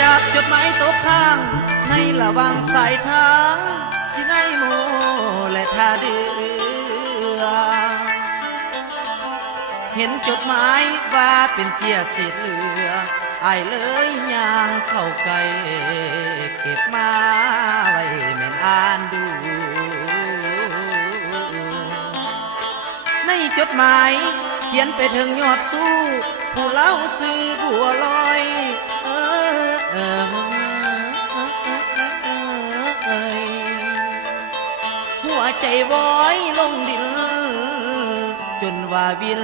จากจดหมายตกทางในระหว่างสายทางที่ในโมและท่าเรือเห็นจดหมายว่าเป็นเกียร์เศษเหลืออายเลยย่างเข้าใกล้เก็บมาไว้แม่นอ่านดูในจดหมายเขียนไปถึงยอดสู้ผู้เล่าซื้อบัวลอยหัวใจว้อยลงดินจนว่าวิน